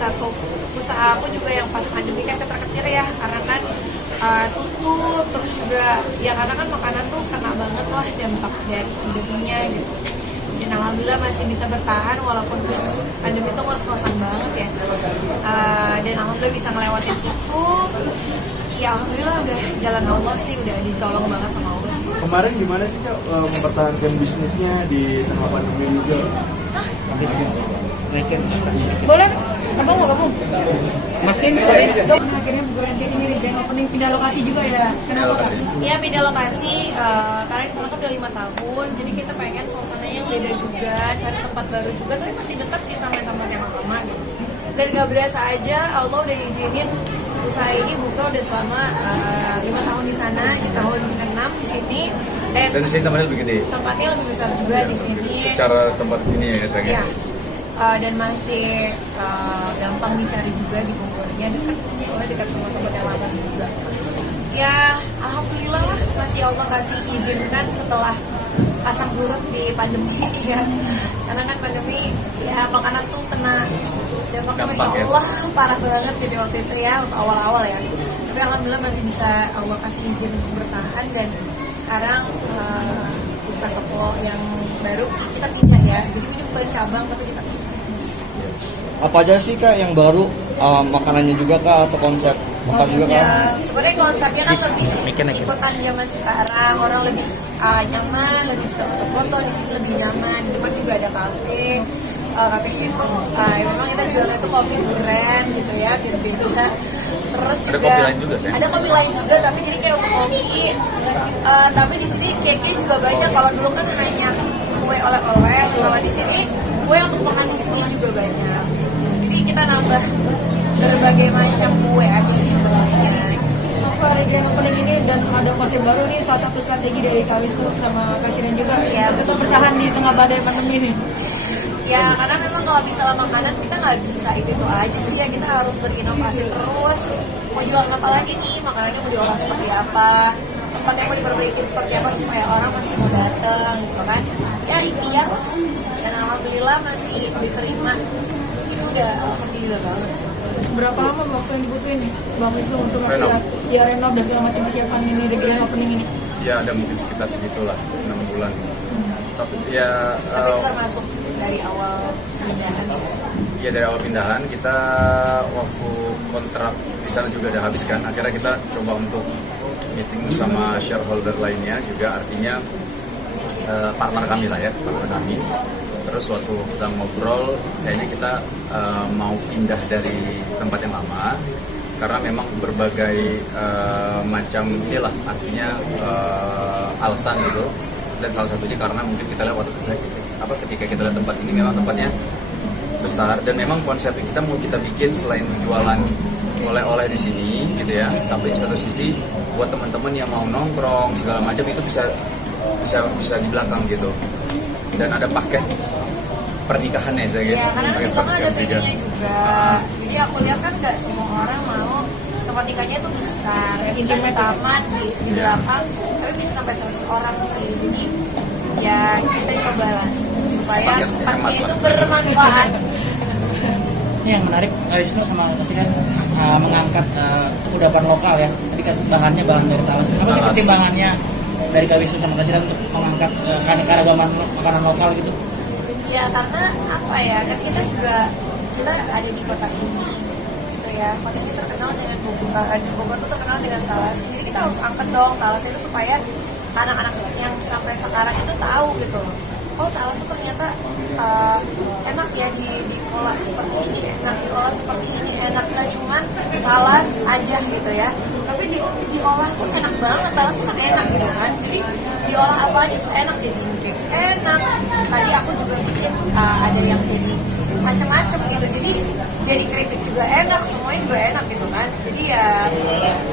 satu usaha aku juga yang pas pandemi kan ketar-ketir ya, karena kan tutup, terus juga ya karena kan makanan tuh kena banget lah dampak dari pandeminya gitu. Dan alhamdulillah masih bisa bertahan walaupun pandemi itu ngos-ngosan banget ya. Dan alhamdulillah bisa ngelewatin itu. Ya alhamdulillah udah jalan Allah sih, udah ditolong banget sama Allah. Kemarin gimana sih Kak mempertahankan bisnisnya di tengah pandemi juga? Boleh? Abang mau gabung? Mas King, Akhirnya berganti ini grand opening pindah lokasi juga ya. Kenapa Kak? Iya, pindah lokasi, karena di sana kan udah 5 tahun, jadi kita pengen suasananya yang beda juga, cari tempat baru juga, tapi masih dekat sih sama tempat yang lama gitu. Dan gak berasa aja Allah udah izinin usaha ini buka udah selama 5 tahun di sana, di tahun ke-6 di sini. dan di sini tempatnya lebih gede. Tempatnya lebih besar juga di sini. Secara tempat ini ya sayangnya. Iya. Dan masih gampang dicari juga di Bogornya, dekat, soalnya dekat sama tempat yang lama juga. Ya alhamdulillah lah, masih Allah kasih izinkan setelah pasang surut di pandemi ya. Karena kan pandemi ya makanan tuh kena dampaknya masya Allah parah banget gitu waktu itu ya, untuk awal-awal ya. Tapi alhamdulillah masih bisa Allah kasih izin untuk bertahan, dan sekarang buka toko yang baru kita pindah ya. Jadi ini bukan cabang tapi kita pindah. Apa aja sih Kak yang baru, makanannya juga Kak atau konsep makan juga Kak? Ya, sebenarnya konsepnya kan lebih ikutan zaman sekarang, orang lebih nyaman, lebih bisa foto di sini lebih nyaman. Di depan juga ada kafe. Kafe itu memang kita jualnya itu kopi duren gitu ya, biar beda. Terus Ada juga kopi lain juga sih? ada kopi lain juga, tapi jadi kayak untuk kopi. Tapi di sini cake juga banyak. Kalau dulu kan hanya kue oleh-oleh, kalau di sini kue untuk makan di sini juga banyak. Jadi kita nambah berbagai macam kue aja sih sebenarnya. Apa grand opening ini dan ada konsep baru nih, salah satu strategi dari Kak Wisnu sama Kak Shiren juga ya untuk bertahan di tengah badai pandemi ini. Ya karena memang kalau misalnya makanan kita nggak bisa itu aja sih ya, kita harus berinovasi terus. Mau jual apa lagi nih, makanannya mau diolah seperti apa, tempatnya mau diperbaiki seperti apa supaya orang masih mau datang gitu kan. Ya ikhtiar lah, dan alhamdulillah masih diterima. Itu udah alhamdulillah banget. Berapa lama waktu yang dibutuhin nih Bang Wisnu untuk Renov. ya renov dan segala macam persiapan ini di grand opening ini? Ya ada mungkin sekitar segitulah 6 bulan. Tapi ya Tapi itu termasuk dari awal pindahan. ya dari awal pindahan kita waktu kontrak di sana juga udah habis kan. Akhirnya kita coba untuk meeting sama shareholder lainnya juga, artinya partner kami lah ya, partner kami. Terus waktu kita ngobrol, kayaknya kita mau pindah dari tempat yang lama karena memang berbagai macam inilah, artinya alasan gitu. Dan salah satunya karena mungkin kita lihat waktu ketika kita lihat tempat ini memang tempatnya besar, dan memang konsep kita mau kita bikin selain jualan oleh-oleh di sini gitu ya, tapi di satu sisi buat teman-teman yang mau nongkrong segala macam itu bisa di belakang gitu. Dan ada paket pernikahannya saya gitu. Ya karena kan itu kan ada venue-nya juga. Jadi aku lihat kan nggak semua orang mau tempat nikahnya itu besar, intimate taman di belakang, tapi bisa sampai 100 orang sih. Jadi ya kita cobalah supaya tempatnya itu bermanfaat. Ini yang menarik Wisnu sama Kasiran mengangkat kudapan lokal ya. Tadi kan bahan dari talas. Apa sih pertimbangannya dari Kak Wisnu sama Kasiran untuk mengangkat keanekaragaman makanan lokal gitu? Ya karena apa ya, kan kita ada di kota ini gitu ya. Kota ini terkenal dengan Bogor tuh terkenal dengan talas. Jadi kita harus angkat dong talas itu supaya anak-anak yang sampai sekarang itu tahu gitu loh. Oh talas itu ternyata enak ya diolah seperti ini, enak diolah seperti ini, enak, nggak cuman talas aja gitu ya, tapi diolah tuh enak banget, talas kan enak gitu kan, jadi diolah apa aja tuh enak, jadi cake enak, tadi aku juga bikin ada yang jadi macam-macam gitu, jadi keripik juga enak, semuanya juga enak gitu kan, jadi ya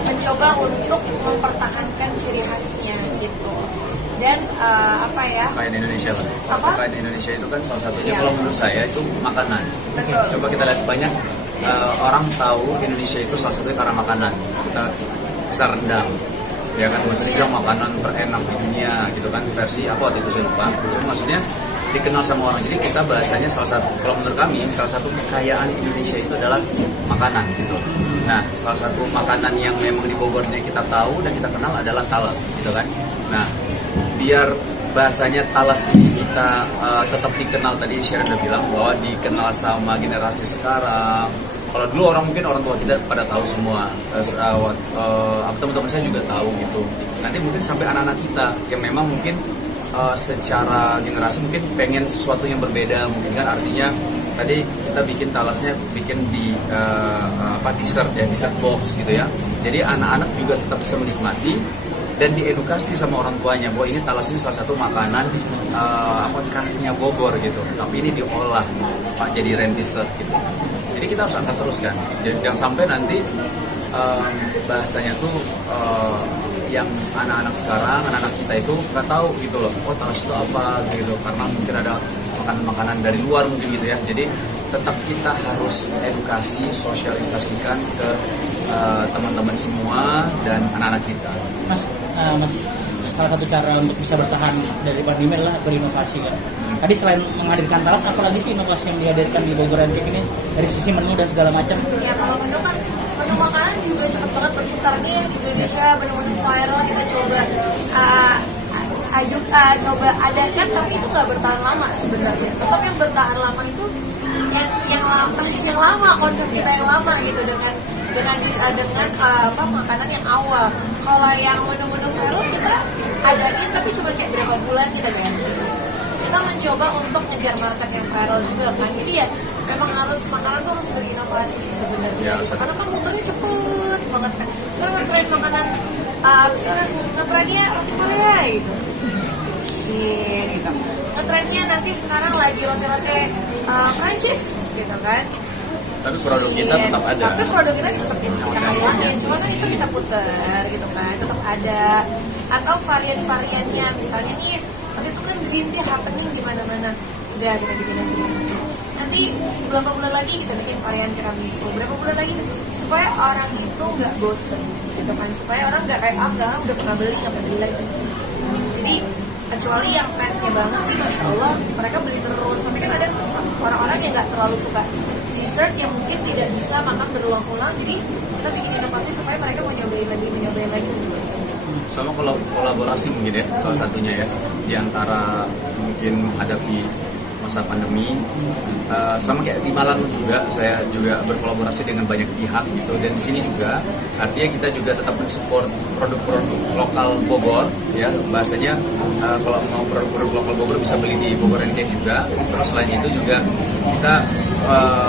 mencoba untuk mempertahankan ciri khasnya gitu. Dan Kain Indonesia lah. Apa? Kain Indonesia itu kan salah satunya Ya. kalau menurut saya itu makanan. Betul. Coba kita lihat banyak orang tahu Indonesia itu salah satunya karena makanan. Kita bisa rendang, ya kan, maksudnya bilang makanan terenak di dunia gitu kan, versi apa waktu itu saya lupa. Cuma maksudnya dikenal sama orang. Jadi kita bahasanya salah satu, kalau menurut kami salah satu kekayaan Indonesia itu adalah makanan gitu. Nah, salah satu makanan yang memang di Bogor ini kita tahu dan kita kenal adalah talas gitu kan. Nah, biar bahasanya talas ini kita tetap dikenal, tadi Sharon udah bilang bahwa dikenal sama generasi sekarang. Kalau dulu orang tua kita pada tahu semua, teman-teman saya juga tahu gitu. Nanti mungkin sampai anak-anak kita yang memang mungkin secara generasi mungkin pengen sesuatu yang berbeda, mungkin kan artinya tadi kita bikin talasnya bikin di dessert ya, dessert box gitu ya. Jadi anak-anak juga tetap bisa menikmati dan diedukasi sama orang tuanya bahwa ini talas ini salah satu makanan khasnya Bogor gitu. Tapi ini diolah Pak jadi rent dessert gitu. Jadi kita harus angkat terus kan. Jangan sampai nanti bahasanya tuh yang anak-anak sekarang, anak-anak kita itu nggak tahu gitu loh, oh talas itu apa gitu, karena mungkin ada makanan-makanan dari luar mungkin gitu ya. Jadi tetap kita harus edukasi, sosialisasikan ke teman-teman semua dan anak-anak kita. Mas, salah satu cara untuk bisa bertahan dari pandemi adalah berinovasi kan. Tadi selain menghadirkan talas, apa lagi sih inovasi yang dihadirkan di Bogor Cake ini dari sisi menu dan segala macam? Ya kalau menu kan, menu makanan juga cepet banget berputarnya ya di Indonesia, menu-menu viral kita coba coba adakan, tapi itu nggak bertahan lama sebenarnya. Tetap yang bertahan lama itu yang lama, konsep kita yang lama gitu, dengan makanan yang awal. Kalau yang menu-menu viral kita adain tapi cuma kayak berapa bulan kita ganti. Kita mencoba untuk ngejar market yang viral juga kan. Jadi ya memang makanan tuh harus berinovasi sih sebenarnya. Ya, Karena kan muternya cepet banget kan. Kita nge-tren makanan misalnya nge-trennya roti Korea gitu. Iya gitu. Nge-trennya nanti sekarang lagi roti-roti Prancis gitu kan. Tapi produk kita tetap ada. Tapi produk kita tetap kita hilangin. Cuma kan itu kita puter gitu kan, tetap ada. Atau varian-variannya, misalnya nih waktu itu kan green tea happening di mana-mana. Udah kita bikin lagi. Nanti beberapa bulan lagi kita bikin varian tiramisu. Berapa bulan lagi supaya orang itu nggak bosen gitu kan. Supaya orang nggak kayak udah pernah beli nggak beli lagi. Jadi kecuali yang fansnya banget sih, masya Allah mereka beli terus. Tapi kan ada orang-orang yang nggak terlalu suka dessert yang mungkin tidak bisa makan berulang-ulang, jadi kita bikin inovasi supaya mereka mau nyobain lagi. Sama kalau kolaborasi mungkin ya, salah satunya ya, di antara mungkin menghadapi masa pandemi, sama kayak di Malang juga, saya juga berkolaborasi dengan banyak pihak gitu, dan di sini juga artinya kita juga tetap mensupport produk-produk lokal Bogor ya, bahasanya kalau mau produk-produk lokal Bogor bisa beli di Bogor Cake juga. Terus selain itu juga kita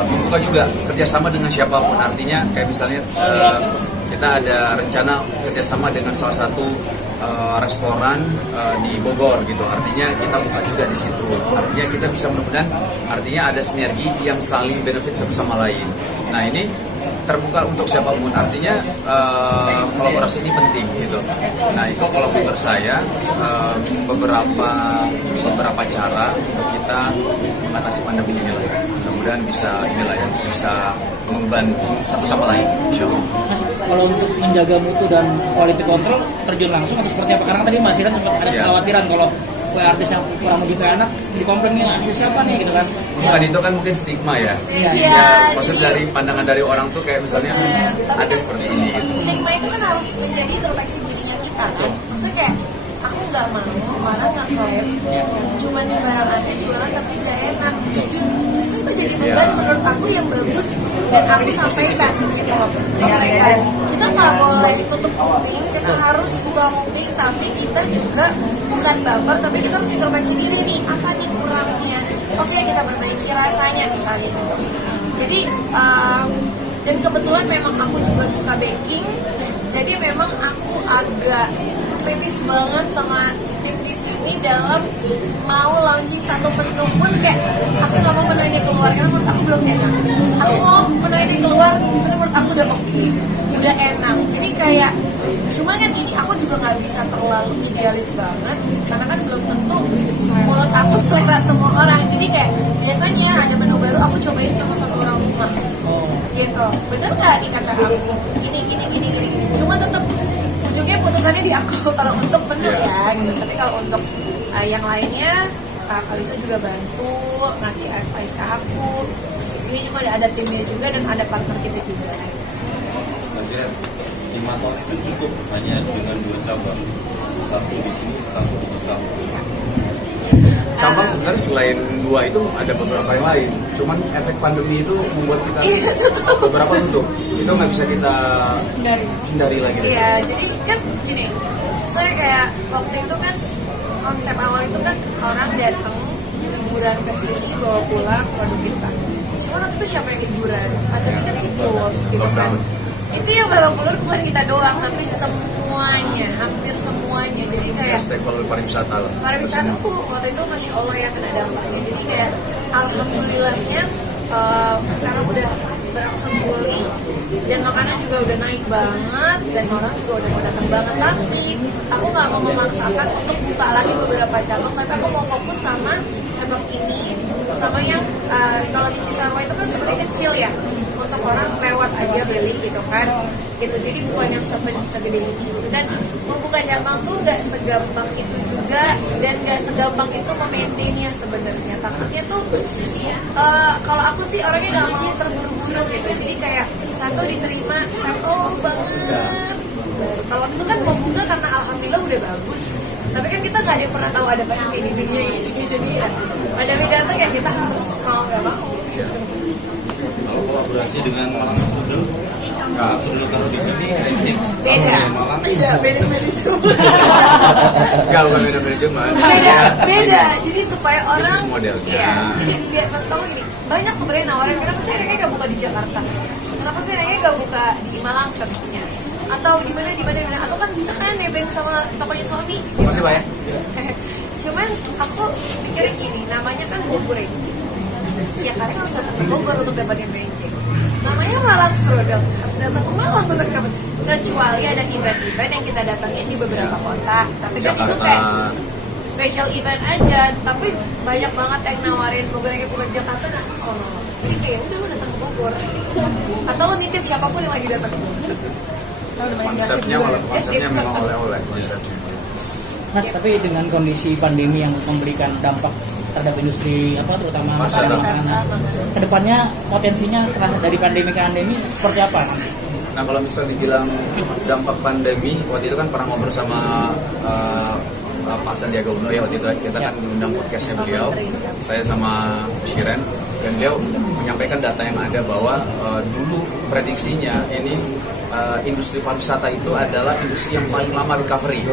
membuka juga kerjasama dengan siapapun, artinya kayak misalnya kita ada rencana kerjasama dengan salah satu restoran di Bogor gitu, artinya kita buka juga di situ, artinya kita bisa mudah-mudahan artinya ada sinergi yang saling benefit satu sama lain. Nah ini terbuka untuk siapapun, artinya kolaborasi ini penting gitu. Nah itu kalau menurut saya beberapa cara untuk kita mengatasi pandemi ini lah. Mudah-mudahan bisa bisa membantu satu sama lain. Insyaallah. Mas, kalau untuk menjaga mutu dan quality control terjun langsung atau seperti apa? Karena tadi Mas Iran sempat ada kekhawatiran kalau kue artis yang kurang begitu enak dikomplainnya siapa nih gitu kan? Bukan, itu kan mungkin stigma ya. Maksud dari pandangan dari orang tuh kayak misalnya ada seperti ini gitu. Stigma itu kan harus menjadi introspeksi dirinya kita kan. Maksudnya kayak aku nggak mau orang ngaklaim cuman sembarang aja jualan tapi nggak enak. Justru itu jadi beban menurut aku yang bagus, dan aku sampaikan gitu loh ke mereka. Kita nggak boleh tutup kuping, kita harus buka kuping, tapi kita juga bukan baper, tapi kita harus introspeksi diri nih, apa nih kurangnya. Oke, kita perbaiki rasanya misalnya gitu. Jadi dan kebetulan memang aku juga suka baking, jadi memang aku agak kritis banget sama tim di sini dalam mau launching satu menu pun, kayak aku nggak mau menu ini keluar karena menurut aku belum enak. Aku mau menu ini keluar karena menurut aku udah oke, udah enak. Jadi kayak cuma kan ini aku juga nggak bisa terlalu idealis banget karena kan belum tentu mulut aku selera semua orang. Jadi kayak biasanya ada menu baru aku cobain sama satu orang rumah gitu, bener nggak nih kata aku gini. Cuma tetap ujungnya putusannya di aku kalau untuk menu ya gitu. Tapi kalau untuk yang lainnya Kak Wisnu juga bantu ngasih advice ke aku. Terus di sini juga ada timnya juga dan ada partner kita juga. Maksudnya 5 tahun itu cukup hanya dengan 2 cabang, satu di sini, satu di Cisarua. Cabang sebenarnya selain 2 itu ada beberapa yang lain. Cuman efek pandemi itu membuat kita beberapa tutup. Itu nggak bisa kita hindari lagi. Iya, jadi kan gini, saya kayak waktu itu kan konsep awal itu kan orang datang liburan ke sini bawa pulang produk kita. Cuma waktu itu siapa yang liburan? Pandemi kan itu, gitu kan. Itu yang bawa pulang bukan kita doang, tapi semuanya, hampir semuanya. Jadi kayak Stakeholder pariwisata lah. pariwisata tuh waktu itu masya Allah ya kena dampaknya. Jadi kayak alhamdulillahnya sekarang udah berangsur pulih dan makanan juga udah naik banget dan orang juga udah mau datang banget. Tapi aku nggak mau memaksakan untuk buka lagi beberapa cabang, tapi aku mau fokus sama cabang ini sama yang kalau di Cisarua itu kan sebenarnya kecil ya, untuk orang lewat aja beli gitu kan gitu. Jadi bukan yang segede ini, dan membuka cabang tuh nggak segampang itu juga dan nggak segampang itu memaintainnya sebenarnya. Takutnya tuh kalau aku sih orangnya nggak mau terburu-buru gitu, jadi kayak satu diterima settle banget. Kalau itu kan mau buka karena alhamdulillah udah bagus, tapi kan kita nggak ada yang pernah tahu ada banyak ini jadi ya ada datang ya kita harus mau nggak mau. Kalau kolaborasi dengan Malang Strudel, nah Strudel kalau di sini ranking Beda, kalau di Malang tidak beda cuma Enggak, bukan beda manajemen. beda. Jadi supaya orang Bisnis modelnya. Iya. Jadi biar mas tahu gini, banyak sebenarnya nawaran. Kenapa sih Rengga nggak buka di Jakarta? Kenapa sih Rengga nggak buka di Malang contohnya? Atau di mana? Atau kan bisa kan nebeng sama tokonya suami? Makasih Pak ya. Cuman aku mikirnya gini, namanya kan Bogor ya karena harus datang ke Bogor untuk dapetin ranking. Namanya Malang Strudel, harus datang ke Malang untuk dapat. Kecuali ada event-event yang kita datangin di beberapa kota, tapi kan itu kayak special event aja. Tapi banyak banget yang nawarin Bogor bukan Jakarta dan aku sono. Jadi kayak udah lo datang ke Bogor, atau lo nitip siapapun yang lagi datang ke Bogor. Konsepnya memang oleh-oleh konsepnya. Mas, tapi dengan kondisi pandemi yang memberikan dampak terhadap industri terutama makanan, kedepannya potensinya setelah dari pandemi ke endemi seperti apa nanti? Nah kalau misalnya dibilang dampak pandemi, waktu itu kan pernah ngobrol sama Pak Sandiaga Uno ya, waktu itu kita kan diundang podcastnya beliau, saya sama Shiren, dan beliau menyampaikan data yang ada bahwa dulu prediksinya ini industri pariwisata itu adalah industri yang paling lama recovery.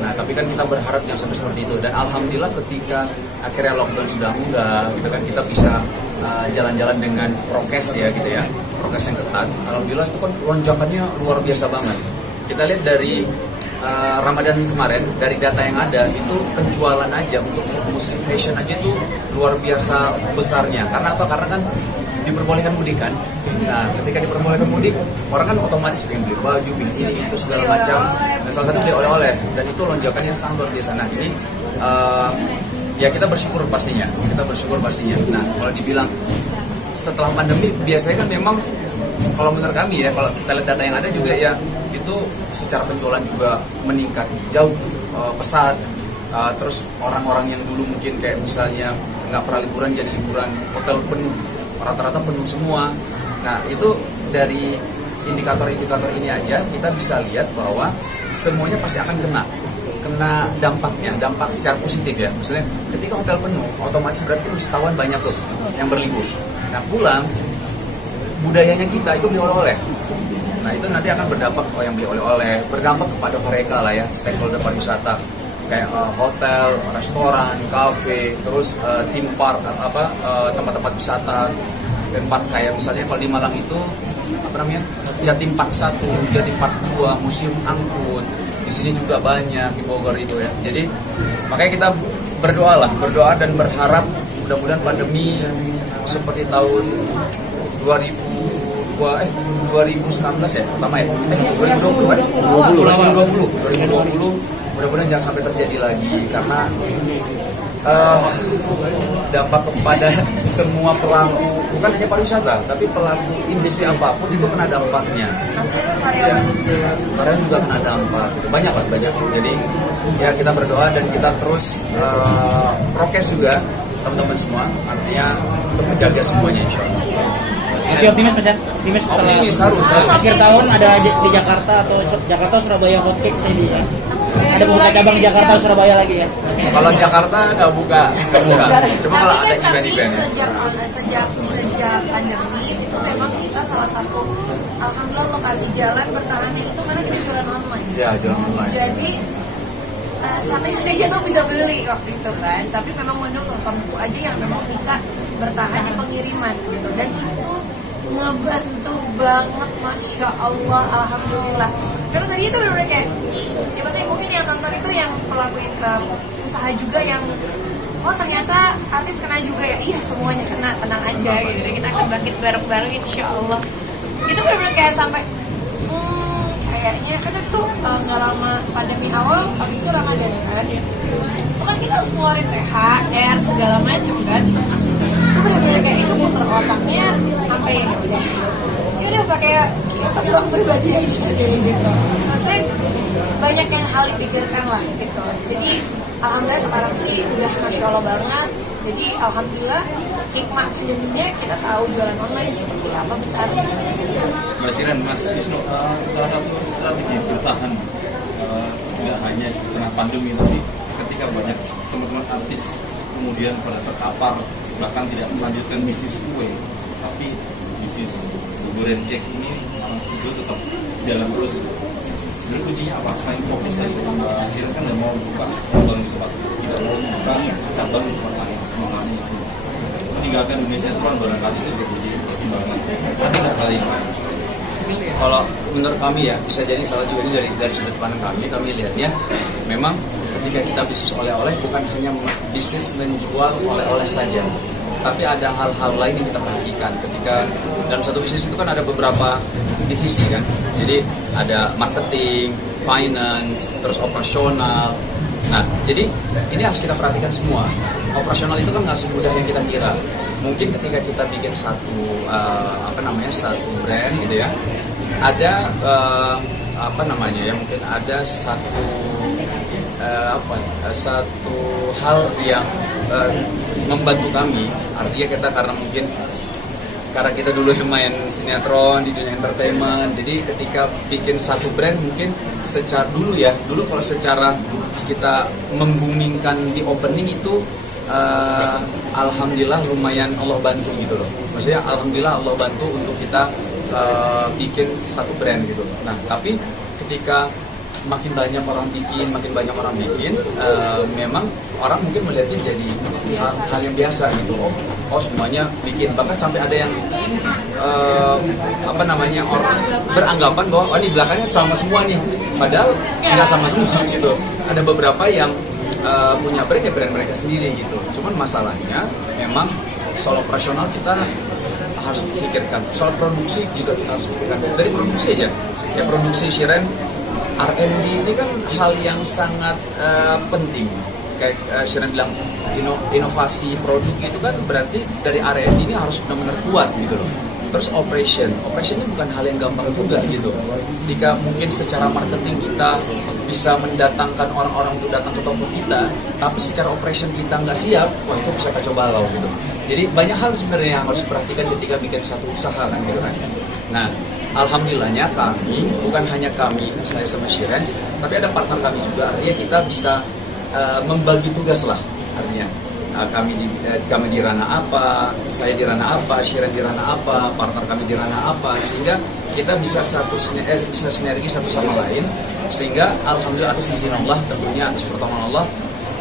Nah, tapi kan kita berharap jangan sampai seperti itu. Dan alhamdulillah ketika akhirnya lockdown sudah mudah, gitu kan kita bisa jalan-jalan dengan prokes ya gitu ya, prokes yang ketat. Alhamdulillah itu kan lonjakannya luar biasa banget. Kita lihat dari Ramadan kemarin, dari data yang ada itu penjualan aja untuk muslim fashion aja itu luar biasa besarnya. Karena apa? Karena kan diperbolehkan mudik kan. Nah, ketika diperbolehkan mudik, orang kan otomatis pengen beli baju, beli ini itu segala macam. Dan salah satu beli oleh-oleh, dan itu lonjakan yang sangat luar biasa. Nah, ini ya kita bersyukur pastinya. Nah, kalau dibilang setelah pandemi, biasanya kan memang kalau menurut kami ya, kalau kita lihat data yang ada juga ya, itu secara penjualan juga meningkat jauh pesat. Terus orang-orang yang dulu mungkin kayak misalnya nggak pernah liburan jadi liburan, hotel penuh, rata-rata penuh semua. Nah itu dari indikator-indikator ini aja kita bisa lihat bahwa semuanya pasti akan kena dampaknya, dampak secara positif ya. Misalnya ketika hotel penuh, otomatis berarti wisatawan banyak tuh yang berlibur. Nah pulang, budayanya kita itu beli oleh-oleh. Nah itu nanti akan berdampak yang beli oleh-oleh, berdampak kepada mereka lah ya, stakeholder pariwisata kayak hotel, restoran, kafe, terus theme park, tempat-tempat wisata dan park kayak misalnya kalau di Malang itu Jatim Park 1, Jatim Park 2, Museum Angkut. Di sini juga banyak di Bogor itu ya. Jadi makanya kita berdoa dan berharap mudah-mudahan pandemi seperti tahun 2019 ya pertama ya 2020 kan 2020 mudah-mudahan jangan sampai terjadi lagi, karena dampak kepada semua pelaku, bukan hanya pariwisata, tapi pelaku industri apapun itu kena dampaknya. Maksudnya karyawan Karena juga kena dampak, gitu. Banyak lah, banyak. Jadi ya kita berdoa dan kita terus prokes juga teman-teman semua, artinya untuk menjaga semuanya insya Allah. Tapi optimis Mas ya? Optimis setelah Optimis harus. akhir tahun ada di Jakarta atau Jakarta Surabaya hotcake saya di ya. Ada buka cabang Jakarta Surabaya lagi ya. Kalau Jakarta nggak buka. Cuma kalau ada event-event. sejak pandemi itu memang kita salah satu alhamdulillah lokasi jalan bertahan itu karena kita jualan online. Ya, jualan online. Jadi satu Indonesia tuh bisa beli waktu itu kan, tapi memang menu tertentu aja yang memang bisa bertahan di pengiriman gitu, dan itu ngebantu banget, masya Allah, alhamdulillah. Karena tadi itu benar-benar kayak, ya maksudnya mungkin yang nonton itu yang pelaku usaha juga yang, oh ternyata artis kena juga ya, iya semuanya kena, tenang aja gitu. Kita akan bangkit bareng-bareng insya Allah. Itu benar-benar kayak sampai kayaknya kan itu nggak lama pandemi awal, habis itu Ramadan kan, itu kan kita harus ngeluarin THR segala macam kan, itu benar-benar kayak itu muter otaknya sampai ya udah pakai uang pribadi aja gitu, maksudnya banyak yang hal dipikirkan lah gitu. Jadi alhamdulillah sekarang sih udah masya Allah banget. Jadi alhamdulillah hikmah pandeminya kita tahu jualan online seperti apa besarnya. Mbak Shiren, Mas Wisnu, salah satu strategi bertahan tidak hanya kena pandemi, tapi ketika banyak teman-teman artis kemudian pada terkapar bahkan tidak melanjutkan bisnis kue, tapi bisnis bubur cake ini itu tetap jalan terus. Sebenarnya kuncinya apa? Selain fokus tadi, Shiren kan nggak mau buka cabang di tempat, tidak mau buka cabang di tempat lain, meninggalkan Indonesia Tron barangkali itu jadi pertimbangan. Ada nggak kali ini? Kalau menurut kami ya, bisa jadi salah juga ini dari sudut pandang kami lihatnya memang ketika kita bisnis oleh-oleh bukan hanya bisnis menjual oleh-oleh saja, tapi ada hal-hal lain yang kita perhatikan. Ketika dalam satu bisnis itu kan ada beberapa divisi kan, jadi ada marketing, finance, terus operasional. Nah, jadi ini harus kita perhatikan semua. Operasional itu kan nggak semudah yang kita kira. Mungkin ketika kita bikin satu satu brand gitu ya, ada mungkin ada satu satu hal yang membantu kami. Artinya kita karena kita dulu main sinetron di dunia entertainment, jadi ketika bikin satu brand mungkin dulu kalau secara kita membumingkan di opening itu alhamdulillah lumayan Allah bantu gitu loh. Maksudnya alhamdulillah Allah bantu untuk kita bikin satu brand gitu loh. Nah, tapi ketika makin banyak orang bikin, memang orang mungkin melihatnya jadi hal yang biasa gitu. Oh semuanya bikin, bahkan sampai ada yang orang beranggapan bahwa oh di belakangnya sama semua nih, padahal nggak sama semua gitu. Ada beberapa yang punya brand ya brand mereka sendiri gitu. Cuman masalahnya memang soal operasional kita harus pikirkan, soal produksi juga kita harus pikirkan. Dari produksi aja, ya produksi Shiren R&D ini kan hal yang sangat penting. Kayak Shiren bilang inovasi produk itu kan berarti dari R&D ini harus benar-benar kuat gitu loh. Terus operationnya bukan hal yang gampang juga gitu. Jika mungkin secara marketing kita bisa mendatangkan orang-orang untuk datang ke toko kita, tapi secara operation kita nggak siap, wah itu bisa kacau balau gitu. Jadi banyak hal sebenarnya yang harus diperhatikan ketika bikin satu usaha kan gitu kan. Nah, alhamdulillahnya kami, bukan hanya kami, saya sama Shiren, tapi ada partner kami juga. Artinya kita bisa membagi tugas lah. Artinya kami di ranah apa, saya di ranah apa, Shiren di ranah apa, partner kami di ranah apa, sehingga kita bisa bisa sinergi satu sama lain, sehingga alhamdulillah atas izin Allah, tentunya atas pertolongan Allah,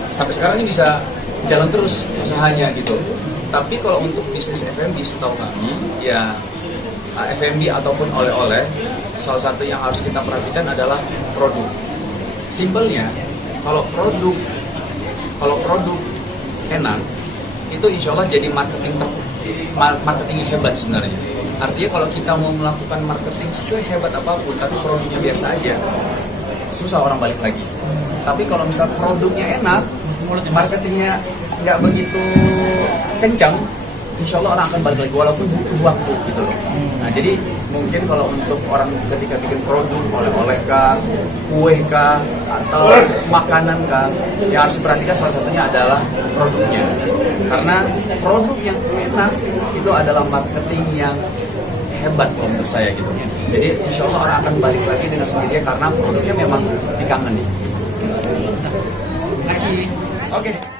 sampai sekarang ini bisa jalan terus usahanya gitu. Tapi kalau untuk bisnis F&B setahu kami ya F&B ataupun oleh-oleh, salah satu yang harus kita perhatikan adalah produk. Simpelnya, kalau produk enak, itu insya Allah jadi marketing yang hebat sebenarnya. Artinya kalau kita mau melakukan marketing sehebat apapun, tapi produknya biasa aja, susah orang balik lagi. Tapi kalau misal produknya enak, marketingnya nggak begitu kencang, insya Allah orang akan balik lagi walaupun butuh waktu gitu loh. Nah jadi mungkin kalau untuk orang ketika bikin produk, oleh-oleh kah, kue kah, atau makanan kah, yang harus diperhatikan salah satunya adalah produknya. Karena produk yang enak itu adalah marketing yang hebat kalau menurut saya gitu. Jadi insya Allah orang akan balik lagi dengan sendirinya karena produknya memang dikangeni. Terima kasih. Oke.